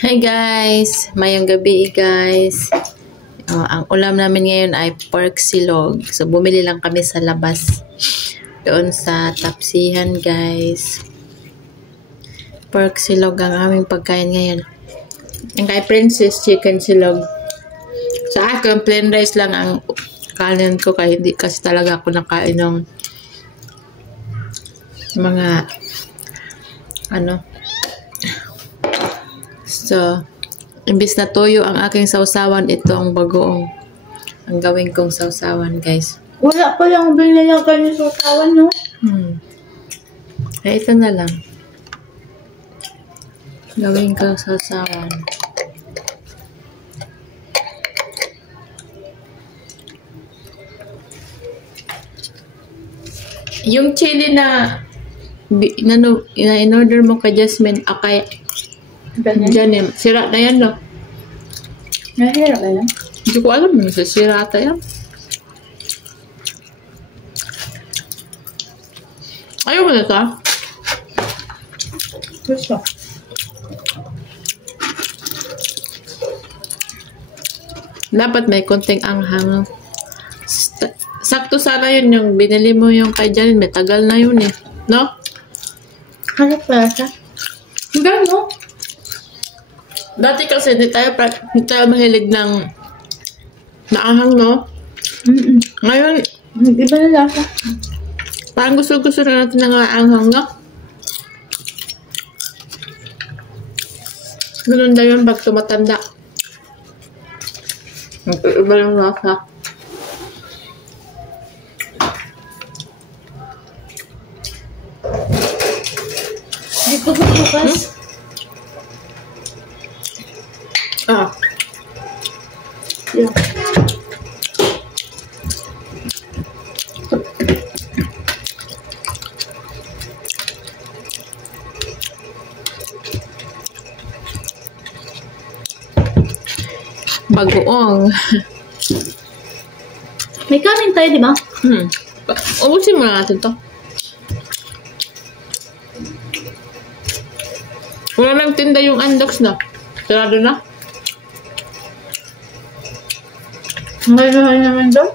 Hi guys, mayang gabi guys. Ang ulam namin ngayon ay pork silog. So bumili lang kami sa labas doon sa Tapsihan guys. Pork silog ang aming pagkain ngayon. Ang kay Princess chicken silog. Sa akin plain rice lang ang kanin ko kaya hindi kasi talaga ako nakain ng mga So, imbis na toyo ang aking sausawan, ito ang bagoong ang gawin kong sausawan, guys. Wala pa lang binilagay yung sausawan, no? Ay, ito na lang. Gawin ko sausawan. Yung chili na in-order mo kay Jasmine, akay dyan, sira na yan, no? Nahira ka na? Hindi ko alam, sira ata yan. Ayaw mo na ito, Gusto. Dapat may konting anghang. Sakto sana yun yung binili mo yung kay Janine. May tagal na yun eh. No? Hanap pala siya. Hindi, no? Dati kasi hindi tayo mahilig ng naanghang, no? Ngayon, Iba na lasa. parang gusto-gusto na natin ng naanghang, no? Ganun na yun pag tumatanda. Iba yung lasa. Dito ko bukas. Yeah. Bagoong. May kanin tayo, di ba? Ubusin muna natin to. Wala nang tinda yung Andox na. Sarado na. Mahal naman doon.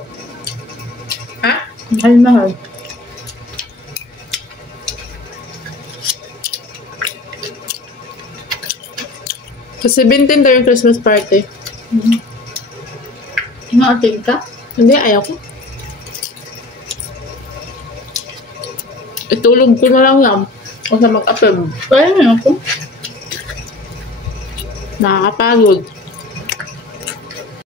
Ha? Mahal. Kasi 17 daw yung Christmas party. Maating ka? Hindi, ayaw ko. Itulog ko na lang yan. O sa mag-apem. Kaya na ako. Nakakapagod.